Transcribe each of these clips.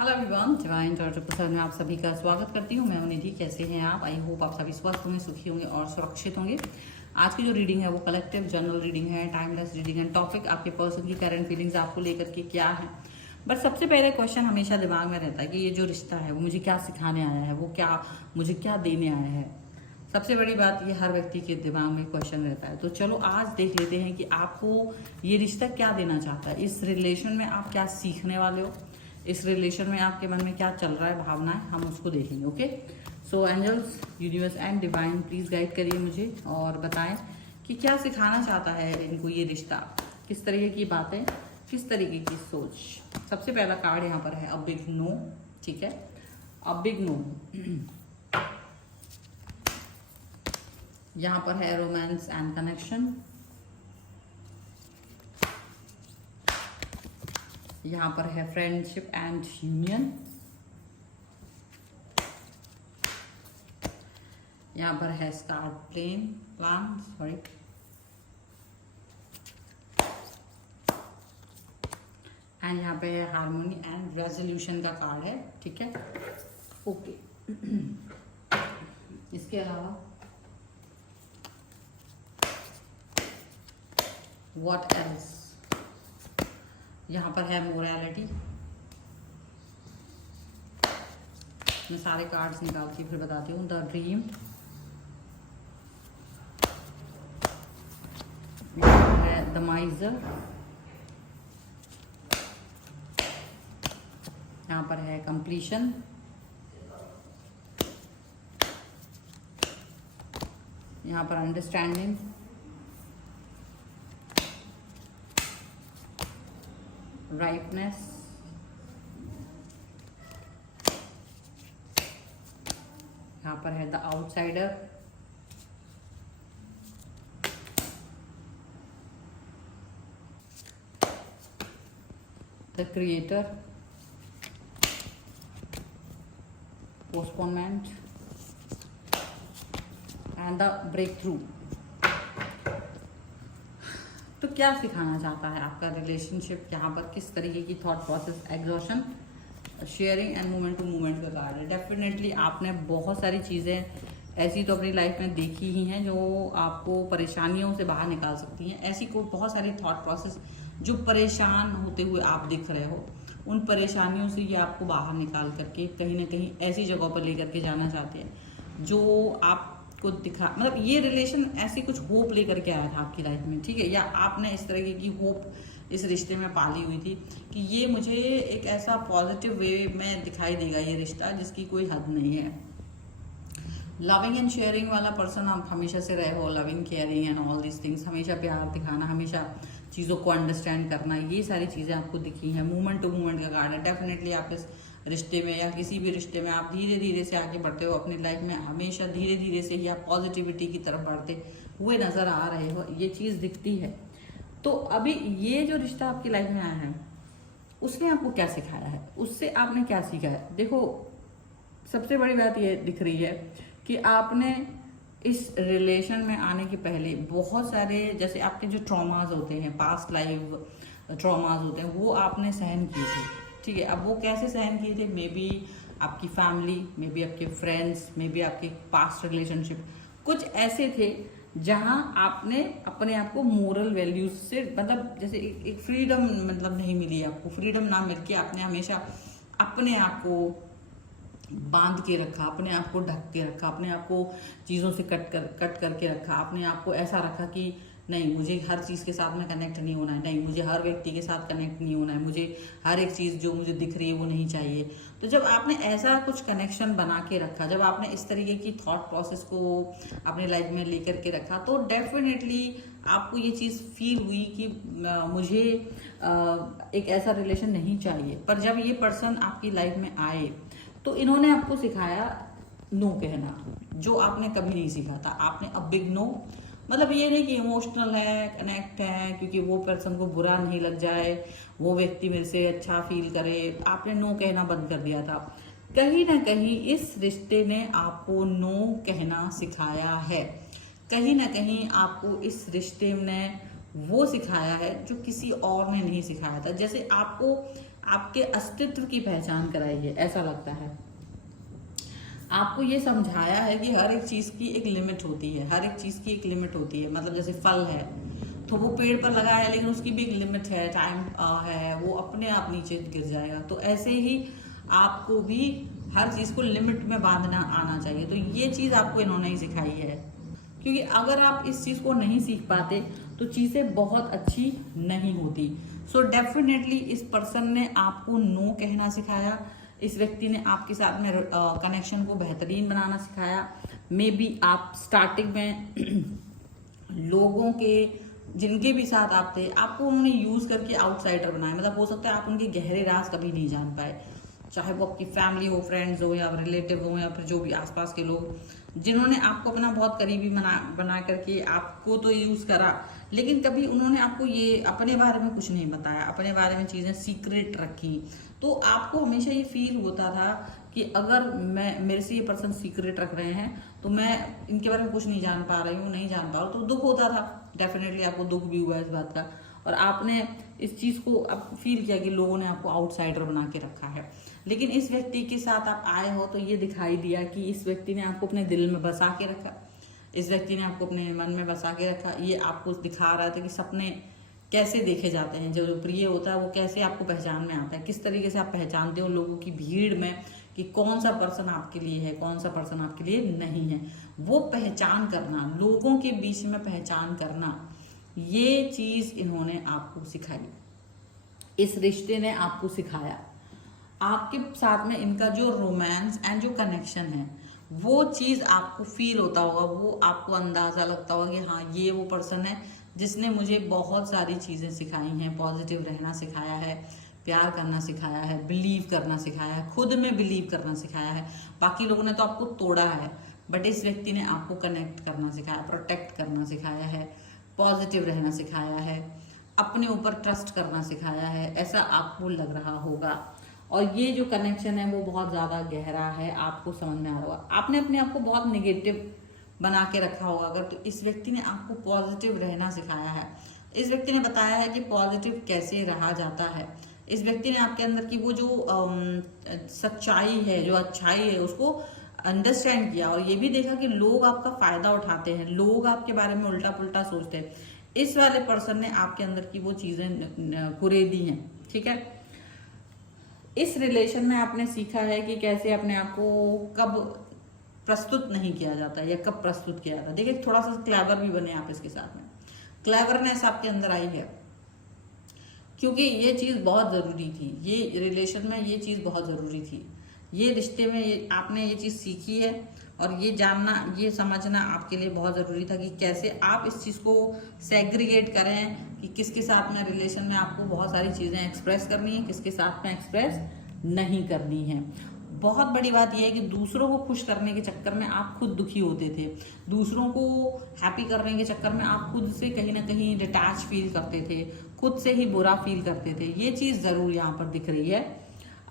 Hello everyone, divine doctor प्रसाद में आप सभी का स्वागत करती हूँ। मैं हूं निधि। कैसे हैं आप? आई होप आप सभी स्वस्थ होंगे, सुखी होंगे और सुरक्षित होंगे। आज की जो रीडिंग है वो कलेक्टिव जनरल रीडिंग है, टाइमलेस रीडिंग है। टॉपिक आपके पर्सन की करंट फीलिंग्स आपको लेकर के क्या है। बट सबसे पहले क्वेश्चन हमेशा दिमाग में रहता है कि ये जो रिश्ता है वो मुझे क्या सिखाने आया है, वो क्या मुझे क्या देने आया है। सबसे बड़ी बात ये हर व्यक्ति के दिमाग में क्वेश्चन रहता है। तो चलो आज देख लेते हैं कि आपको ये रिश्ता क्या देना चाहता है, इस रिलेशन में आप क्या सीखने वाले हो, इस रिलेशन में आपके मन में क्या चल रहा है, भावनाएं, हम उसको देखेंगे। Okay, so angels, universe and divine please guide करिए मुझे और बताएं कि क्या सिखाना चाहता है इनको ये रिश्ता, किस तरीके की बातें, किस तरीके की सोच। सबसे पहला कार्ड यहाँ पर है अ बिग नो। ठीक है, अ बिग नो। यहाँ पर है रोमांस एंड कनेक्शन। यहाँ पर है फ्रेंडशिप एंड यूनियन। यहाँ पर है स्टार्ट प्लान सॉरी। एंड यहाँ पे है हार्मोनी एंड रेजोल्यूशन का कार्ड है। ठीक है, ओके। इसके अलावा व्हाट एल्स, यहाँ पर है मोरालिटी। मैं सारे कार्ड्स निकाल के फिर बताती हूँ। द ड्रीम, है द माइजर, यहाँ पर है कंप्लीशन, यहाँ पर अंडरस्टैंडिंग, राइटनेस, यहाँ पर है the outsider, the creator, postponement and the breakthrough. तो क्या सिखाना चाहता है आपका रिलेशनशिप, यहाँ पर किस तरीके की thought process, exhaustion, sharing and moment to moment का कार्ड है। डेफिनेटली आपने बहुत सारी चीज़ें ऐसी तो अपनी लाइफ में देखी ही हैं जो आपको परेशानियों से बाहर निकाल सकती हैं। ऐसी को बहुत सारी थॉट प्रोसेस जो परेशान होते हुए आप दिख रहे हो, उन परेशानियों से ये आपको बाहर निकाल करके कहीं ना कहीं ऐसी जगहों पर लेकर के जाना चाहते हैं जो आपको दिखा, मतलब ये रिलेशन ऐसी कुछ होप लेकर के आया था आपकी लाइफ में। ठीक है, या आपने इस तरीके की होप इस रिश्ते में पाली हुई थी कि ये मुझे एक ऐसा पॉजिटिव वे में दिखाई देगा ये रिश्ता जिसकी कोई हद नहीं है। लविंग एंड शेयरिंग वाला पर्सन आप हमेशा से रहे हो। Loving, caring and all this things, हमेशा प्यार दिखाना, हमेशा चीज़ों को अंडरस्टैंड करना, ये सारी चीज़ें आपको दिखी हैं। मूवमेंट टू मूवमेंट का कार्ड है। डेफिनेटली आप इस रिश्ते में या किसी भी रिश्ते में आप धीरे धीरे से आगे बढ़ते हो अपनी लाइफ में। हमेशा धीरे धीरे से ही आप पॉजिटिविटी की तरफ बढ़ते हुए नजर आ रहे हो, ये चीज़ दिखती है। तो अभी ये जो रिश्ता आपकी लाइफ में आया है उसने आपको क्या सिखाया है, उससे आपने क्या सीखा है। देखो, सबसे बड़ी बात ये दिख रही है कि आपने इस रिलेशन में आने के पहले बहुत सारे, जैसे आपके जो ट्रॉमाज होते हैं, पास्ट लाइफ ट्रॉमाज होते हैं, वो आपने सहन किए थे। ठीक है, अब वो कैसे सहन किए थे? मे बी आपकी फैमिली, मे बी आपके फ्रेंड्स, मे बी आपके पास्ट रिलेशनशिप कुछ ऐसे थे जहां आपने अपने आप को मोरल वैल्यूज से, मतलब जैसे एक फ्रीडम मतलब नहीं मिली आपको, फ्रीडम ना मिलके आपने हमेशा अपने आप को बांध के रखा, अपने आप को ढक के रखा, अपने आप को चीज़ों से कट करके रखा, अपने आप को ऐसा रखा कि नहीं, मुझे हर चीज़ के साथ में कनेक्ट नहीं होना है, नहीं मुझे हर व्यक्ति के साथ कनेक्ट नहीं होना है, मुझे हर एक चीज़ जो मुझे दिख रही है वो नहीं चाहिए। तो जब आपने ऐसा कुछ कनेक्शन बना के रखा, जब आपने इस तरीके की थॉट प्रोसेस को अपनी लाइफ में लेकर के रखा, तो डेफिनेटली आपको ये चीज़ फील हुई कि मुझे एक ऐसा रिलेशन नहीं चाहिए। पर जब ये पर्सन आपकी लाइफ में आए तो इन्होंने आपको सिखाया नो कहना, जो आपने कभी नहीं सीखा था। आपने अब बिग नो, मतलब ये नहीं कि इमोशनल है, कनेक्ट है, क्योंकि वो पर्सन को बुरा नहीं लग जाए, वो व्यक्ति मेरे से अच्छा फील करे, आपने नो कहना बंद कर दिया था। कहीं ना कहीं इस रिश्ते ने आपको नो कहना सिखाया है। कहीं ना कहीं आपको इस रिश्ते ने वो सिखाया है जो किसी और ने नहीं सिखाया था। जैसे आपको आपके अस्तित्व की पहचान कराई है, ऐसा लगता है। आपको ये समझाया है कि हर एक चीज की एक लिमिट होती है, हर एक चीज की एक लिमिट होती है। मतलब जैसे फल है तो वो पेड़ पर लगा है लेकिन उसकी भी एक लिमिट है, टाइम है, वो अपने आप नीचे गिर जाएगा। तो ऐसे ही आपको भी हर चीज को लिमिट में बांधना आना चाहिए। तो ये चीज आपको इन्होंने ही सिखाई है, क्योंकि अगर आप इस चीज को नहीं सीख पाते तो चीजें बहुत अच्छी नहीं होती। सो डेफिनेटली इस पर्सन ने आपको नो कहना सिखाया, इस व्यक्ति ने आपके साथ में कनेक्शन को बेहतरीन बनाना सिखाया। मे बी आप स्टार्टिंग में लोगों के जिनके भी साथ आप थे, आपको उन्होंने यूज करके आउटसाइडर बनाया। मतलब हो सकता है आप उनके गहरे राज कभी नहीं जान पाए, चाहे वो आपकी फैमिली हो, फ्रेंड्स हो, या रिलेटिव हो, या फिर जो भी आसपास के लोग जिन्होंने आपको अपना बहुत करीबी बना करके आपको तो यूज करा, लेकिन कभी उन्होंने आपको ये अपने बारे में कुछ नहीं बताया, अपने बारे में चीजें सीक्रेट रखी। तो आपको हमेशा ये फील होता था कि अगर मेरे से ये पर्सन सीक्रेट रख रहे हैं तो मैं इनके बारे में कुछ नहीं जान पा रही हूँ, नहीं जान पा रहा, तो दुख होता था। डेफिनेटली आपको दुख भी हुआ इस बात का, और आपने इस चीज को अब फील किया कि लोगों ने आपको आउटसाइडर बना के रखा है। लेकिन इस व्यक्ति के साथ आप आए हो तो ये दिखाई दिया कि इस व्यक्ति ने आपको अपने दिल में बसा के रखा, इस व्यक्ति ने आपको अपने मन में बसा के रखा। ये आपको दिखा रहा था कि सपने कैसे देखे जाते हैं, जो प्रिय होता है वो कैसे आपको पहचान में आता है, किस तरीके से आप पहचानते हो लोगों की भीड़ में कि कौन सा पर्सन आपके लिए है, कौन सा पर्सन आपके लिए नहीं है। वो पहचान करना, लोगों के बीच में पहचान करना, ये चीज इन्होंने आपको सिखाई, इस रिश्ते ने आपको सिखाया। आपके साथ में इनका जो रोमांस एंड जो कनेक्शन है वो चीज आपको फील होता होगा, वो आपको अंदाजा लगता होगा कि हाँ ये वो पर्सन है जिसने मुझे बहुत सारी चीजें सिखाई हैं। पॉजिटिव रहना सिखाया है, प्यार करना सिखाया है, बिलीव करना सिखाया है, खुद में बिलीव करना सिखाया है। बाकी लोगों ने तो आपको तोड़ा है, बट इस व्यक्ति ने आपको कनेक्ट करना सिखाया, प्रोटेक्ट करना सिखाया है, पॉजिटिव रहना सिखाया है, अपने ऊपर ट्रस्ट करना सिखाया है, ऐसा आपको लग रहा होगा। और ये जो कनेक्शन है वो बहुत ज्यादा गहरा है, आपको समझ में आ रहा होगा। आपने अपने आप को बहुत नेगेटिव बना के रखा होगा अगर, तो इस व्यक्ति ने आपको पॉजिटिव रहना सिखाया है। इस व्यक्ति ने बताया है कि पॉजिटिव कैसे रहा जाता है। इस व्यक्ति ने आपके अंदर की वो जो सच्चाई है, जो अच्छाई है, उसको अंडरस्टैंड किया, और ये भी देखा कि लोग आपका फायदा उठाते हैं, लोग आपके बारे में उल्टा पुल्टा सोचते हैं। इस वाले पर्सन ने आपके अंदर की वो चीजें कुरेदी हैं, ठीक है। इस रिलेशन में आपने सीखा है कि कैसे अपने आप को कब प्रस्तुत नहीं किया जाता या कब प्रस्तुत किया जाता। देखिए थोड़ा सा क्लेवर भी बने आप इसके साथ में, क्लेवरनेस आपके अंदर आई है, क्योंकि ये चीज बहुत जरूरी थी, ये रिलेशन में ये चीज बहुत जरूरी थी, ये रिश्ते में आपने ये चीज सीखी है, और ये जानना, ये समझना आपके लिए बहुत जरूरी था कि कैसे आप इस चीज को सेग्रीगेट करें कि किसके साथ में रिलेशन में आपको बहुत सारी चीजें एक्सप्रेस करनी है, किसके साथ में एक्सप्रेस नहीं करनी है। बहुत बड़ी बात यह है कि दूसरों को खुश करने के चक्कर में आप खुद दुखी होते थे, दूसरों को हैप्पी करने के चक्कर में आप खुद से कहीं ना कहीं डिटैच फील करते थे, खुद से ही बुरा फील करते थे। ये चीज जरूर यहाँ पर दिख रही है।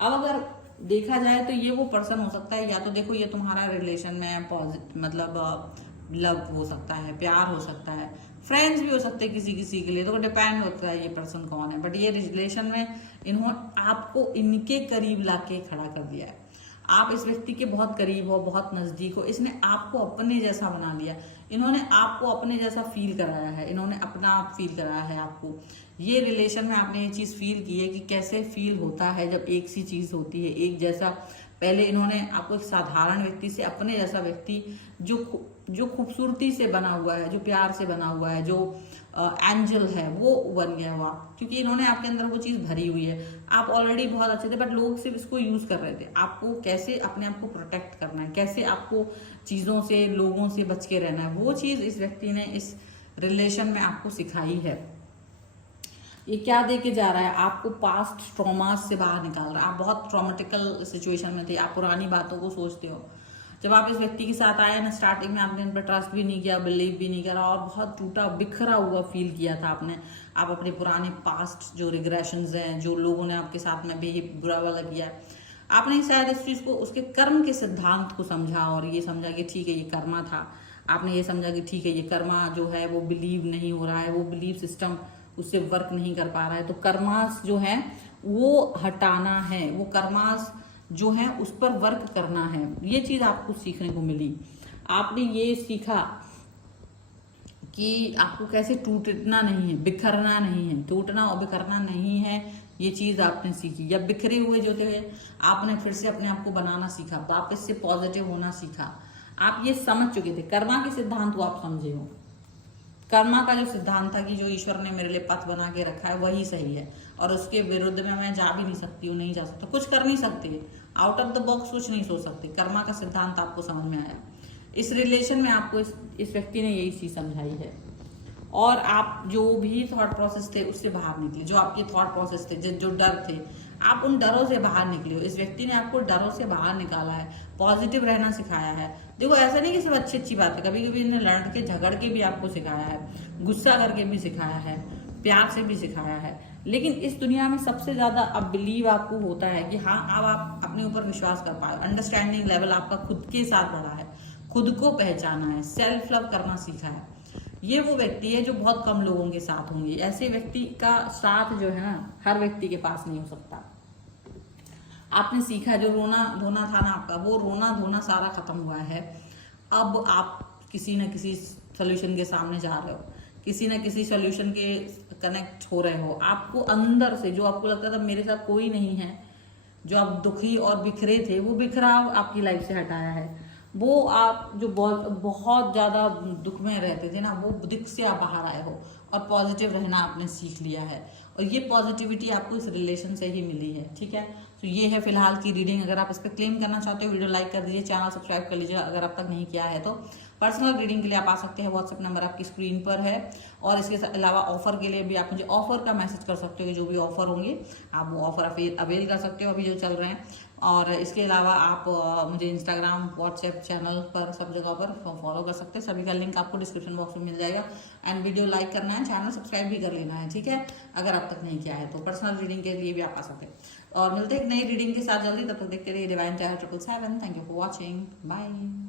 अब अगर देखा जाए तो ये वो पर्सन हो सकता है, या तो देखो ये तुम्हारा रिलेशन में मतलब लव हो सकता है, प्यार हो सकता है, फ्रेंड्स भी हो सकते हैं किसी किसी के लिए, तो डिपेंड होता है ये पर्सन कौन है। बट ये रिलेशन में इन्होंने आपको इनके करीब लाके खड़ा कर दिया है, आप इस व्यक्ति के बहुत करीब हो, बहुत नजदीक हो, इसने आपको अपने जैसा बना लिया, इन्होंने आपको अपने जैसा फील कराया है, इन्होंने अपना आप फील कराया है आपको। ये रिलेशन में आपने ये चीज फील की है कि कैसे फील होता है जब एक सी चीज होती है, एक जैसा। पहले इन्होंने आपको एक साधारण व्यक्ति से अपने जैसा व्यक्ति जो खूबसूरती से बना हुआ है, जो प्यार से बना हुआ है, जो एंजल है, वो बन गया हुआ, क्योंकि इन्होंने आपके अंदर वो चीज भरी हुई है। आप ऑलरेडी बहुत अच्छे थे, बट लोग सिर्फ इसको यूज कर रहे थे। आपको कैसे अपने आप को प्रोटेक्ट करना है, कैसे आपको चीजों से, लोगों से बच के रहना है, वो चीज इस व्यक्ति ने इस रिलेशन में आपको सिखाई है। ये क्या दे के जा रहा है आपको? पास्ट ट्रॉमास से बाहर निकाल रहा है। आप बहुत ट्रॉमेटिकल सिचुएशन में थे, आप पुरानी बातों को सोचते हो। जब आप इस व्यक्ति के साथ आए ना, स्टार्टिंग में आपने इन पर ट्रस्ट भी नहीं किया, बिलीव भी नहीं करा, और बहुत टूटा बिखरा हुआ फील किया था आपने। आप अपने पुराने पास्ट जो रिग्रेशंस हैं, जो लोगों ने आपके साथ में बिहेव बुरा वाला किया, आपने शायद इस चीज को, उसके कर्म के सिद्धांत को समझा, और ये समझा कि ठीक है ये कर्मा था। आपने ये समझा कि ठीक है ये कर्मा जो है वो बिलीव नहीं हो रहा है, वो बिलीव सिस्टम उससे वर्क नहीं कर पा रहा है, तो कर्मास जो है वो हटाना है, वो कर्मास जो है उस पर वर्क करना है। ये चीज आपको सीखने को मिली। आपने ये सीखा कि आपको कैसे टूटना नहीं है, बिखरना नहीं है, टूटना और बिखरना नहीं है, ये चीज आपने सीखी। या बिखरे हुए जो थे आपने फिर से अपने आप को बनाना सीखा, वापस से पॉजिटिव होना सीखा। आप ये समझ चुके थे, कर्मा के सिद्धांत को आप समझे हो। कर्मा का जो सिद्धांत था कि जो ईश्वर ने मेरे लिए पथ बना के रखा है वही सही है, और उसके विरुद्ध में मैं जा भी नहीं सकती हूँ, नहीं जा सकता, कुछ कर नहीं सकती, आउट ऑफ द बॉक्स कुछ नहीं सोच सकती। कर्मा का सिद्धांत आपको समझ में आया। इस रिलेशन में आपको इस व्यक्ति ने यही चीज समझाई है, और आप जो भी थॉट प्रोसेस थे उससे बाहर निकले। जो आपके थॉट प्रोसेस थे, जो डर थे, आप उन डरों से बाहर निकले हो। इस व्यक्ति ने आपको डरों से बाहर निकाला है, पॉजिटिव रहना सिखाया है। देखो ऐसा नहीं कि सिर्फ अच्छी अच्छी बात है, कभी कभी इन्हें लड़ के झगड़ के भी आपको सिखाया है, गुस्सा करके भी सिखाया है, प्यार से भी सिखाया है। लेकिन इस दुनिया में सबसे ज्यादा अब बिलीव आपको होता है कि हाँ अब आप अपने ऊपर विश्वास कर पाए, अंडरस्टैंडिंग लेवल आपका खुद के साथ बढ़ा है, खुद को पहचाना है, सेल्फ लव करना सीखा है। ये वो व्यक्ति है जो बहुत कम लोगों के साथ होंगे। ऐसे व्यक्ति का साथ जो है ना हर व्यक्ति के पास नहीं हो सकता। आपने सीखा, जो रोना धोना था ना आपका, वो रोना धोना सारा खत्म हुआ है। अब आप किसी न किसी सोल्यूशन के सामने जा रहे हो, किसी न किसी सोल्यूशन के कनेक्ट हो रहे हो। आपको अंदर से जो आपको लगता था मेरे साथ कोई नहीं है, जो आप दुखी और बिखरे थे, वो बिखराव आपकी लाइफ से हटाया है। वो आप जो बहुत ज्यादा दुख में रहते थे ना, वो दुख से आप बाहर आए हो और पॉजिटिव रहना आपने सीख लिया है। और ये पॉजिटिविटी आपको इस रिलेशन से ही मिली है। ठीक है, तो ये है फिलहाल की रीडिंग। अगर आप इस पर क्लेम करना चाहते हो, वीडियो लाइक कर दीजिए, चैनल सब्सक्राइब कर लीजिए अगर आप तक नहीं किया है तो। पर्सनल रीडिंग के लिए आप आ सकते हैं, व्हाट्सएप नंबर आपकी स्क्रीन पर है। और इसके अलावा ऑफर के लिए भी आप मुझे ऑफर का मैसेज कर सकते हो, जो भी ऑफर होंगे आप वो ऑफर अवेल कर सकते हो अभी जो चल रहे हैं। और इसके अलावा आप मुझे इंस्टाग्राम, व्हाट्सएप चैनल पर सब जगह पर फॉलो कर सकते हैं। सभी का लिंक आपको डिस्क्रिप्शन बॉक्स में मिल जाएगा। एंड वीडियो लाइक करना है, चैनल सब्सक्राइब भी कर लेना है, ठीक है, अगर आप तक नहीं किया है तो। पर्सनल रीडिंग के लिए भी आप आ सकते हैं। और मिलते हैं एक नई रीडिंग के साथ जल्दी, तब तक देखते रहिए divine tarot 777। Thank you for watching, bye.